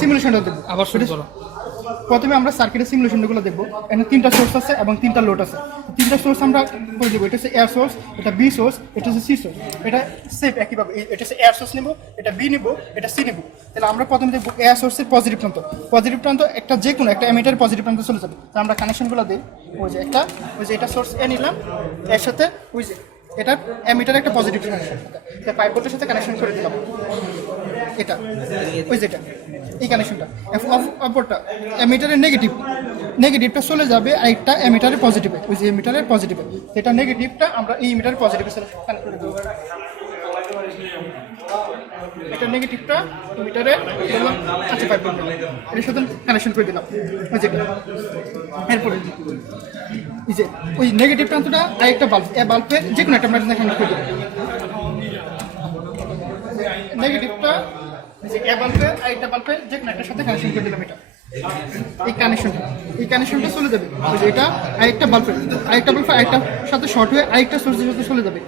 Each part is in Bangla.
সিমুলেশনটা দেখবো। আবার শুরু করো। প্রথমে আমরা সার্কিটের সিমুলেশনগুলো দেখবো। এখানে 3টা সোর্স আছে এবং 3টা লোড আছে। 3টা সোর্স আমরা করে দেবো। এটা হচ্ছে এয়ার সোর্স, এটা বি সোর্স, এটা হচ্ছে সি সোর্স। এটা সেম একইভাবে, এটা হচ্ছে এয়ার সোর্স নেবো, এটা বি নেবো, এটা সি নেবো। তাহলে আমরা প্রথমে দেখবো এয়ার সোর্সের পজিটিভ প্রান্ত। পজিটিভ প্রান্ত একটা যে কোনো একটা অ্যামিটার পজিটিভ প্রান্ত চলে যাবে। তো আমরা কানেকশনগুলো দিই। ওই যে এটা সোর্স এ নিলাম, এর সাথে ওই যে এটা অ্যামিটার একটা পজিটিভ কানেকশন, এটা 5 ভোল্টের সাথে কানেকশন করে দিলাম। এটা ওই যেটা এই কানেকশনটা অপরটা অ্যামিটারের নেগেটিভটা চলে যাবে আরেকটা অ্যামিটারের পজিটিভে। ওই যে অ্যামিটারের পজিটিভে, এটা নেগেটিভটা আমরা এই অ্যামিটারের পজিটিভে কানেক্ট করে দেবো। এটা নেগেটিভটা অ্যামিটারের আচ্ছা 5 ভোল্ট এর সাথে কানেকশন করে দিলাম। ওই যেটা এরপরে এই যে ওই নেগেটিভ প্রান্তটা আরেকটা বাল্ব, এই বাল্বের যে কোনো একটা আমরা কানেক্ট করে দেবো। নেগেটিভটা যে এ বাল্বে আরেকটা বাল্বে যে কোনো একটার সাথে কানেকশন করে দিলাম। এটা এই কানেকশনটা চলে যাবে। ওই যে এটা আরেকটা বাল্ব আরেকটার সাথে শর্ট হয়ে আরেকটা সোর্সের সাথে চলে যাবে।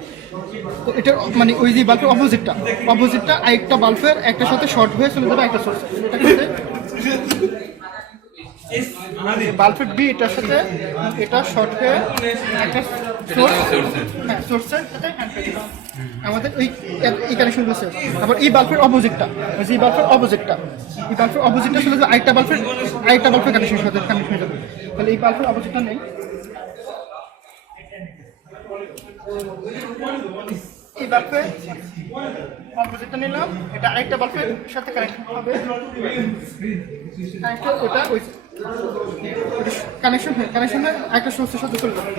তো এটা মানে ওই যে বাল্বের অপোজিটটা আরেকটা বাল্বের একটার সাথে শর্ট হয়ে চলে যাবে একটা সোর্স। বাল্বের বি এটার সাথে এটা শর্ট হয়ে একটা সোর্সের সাথে আমাদের এই কানেকশনগুলো আছে। আবার এই বাল্বের অপোজিটটা চলে যাবে আরেকটা বাল্বের কানেকশন সাথে কানেকশন হয়ে যাবে। তাহলে এই বাল্বের অপোজিটটা নেই, এই বাল্বের অপোজিটটা নিলাম, এটা আরেকটা বাল্বের সাথে কানেকশন হবে। ওটা ওই কানেকশনে একটা সোর্সের সাথে চলে যাবে।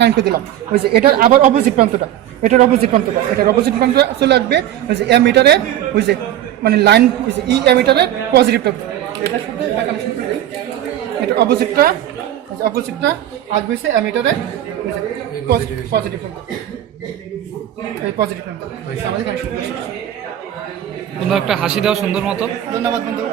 কানেক্ট করে দিলাম। ওই যে এটার আবার অপোজিট প্রান্তটা চলে আসবে ওই যে অ্যামিটারের ওই যে মানে লাইন ওই যে ই অ্যামিটারের পজিটিভ প্রান্ত, এটার সাথে এটা কানেকশন করে দিই। এটা অপোজিটটা আসবে হচ্ছে অ্যামিটারের পজিটিভ প্রান্ত, এই পজিটিভ প্রান্ত আমাদের কানেকশন করে। বন্ধু একটা হাসি দাও সুন্দর মতো। ধন্যবাদ বন্ধু।